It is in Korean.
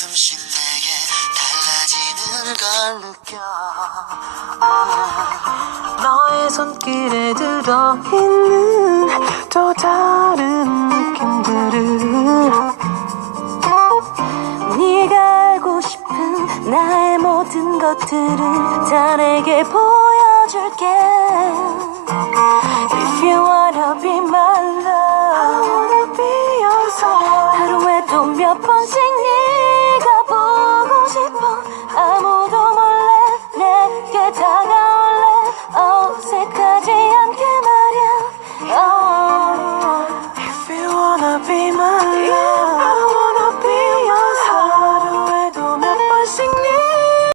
조금씩 내게 달라지는 걸 느껴. 아, 너의 손길에 들어있는 또 다른 느낌들을. 네가 알고 싶은 나의 모든 것들을 다 내게 보여줄게. If you wanna be my love I wanna be your soul. 하루에도 몇 번씩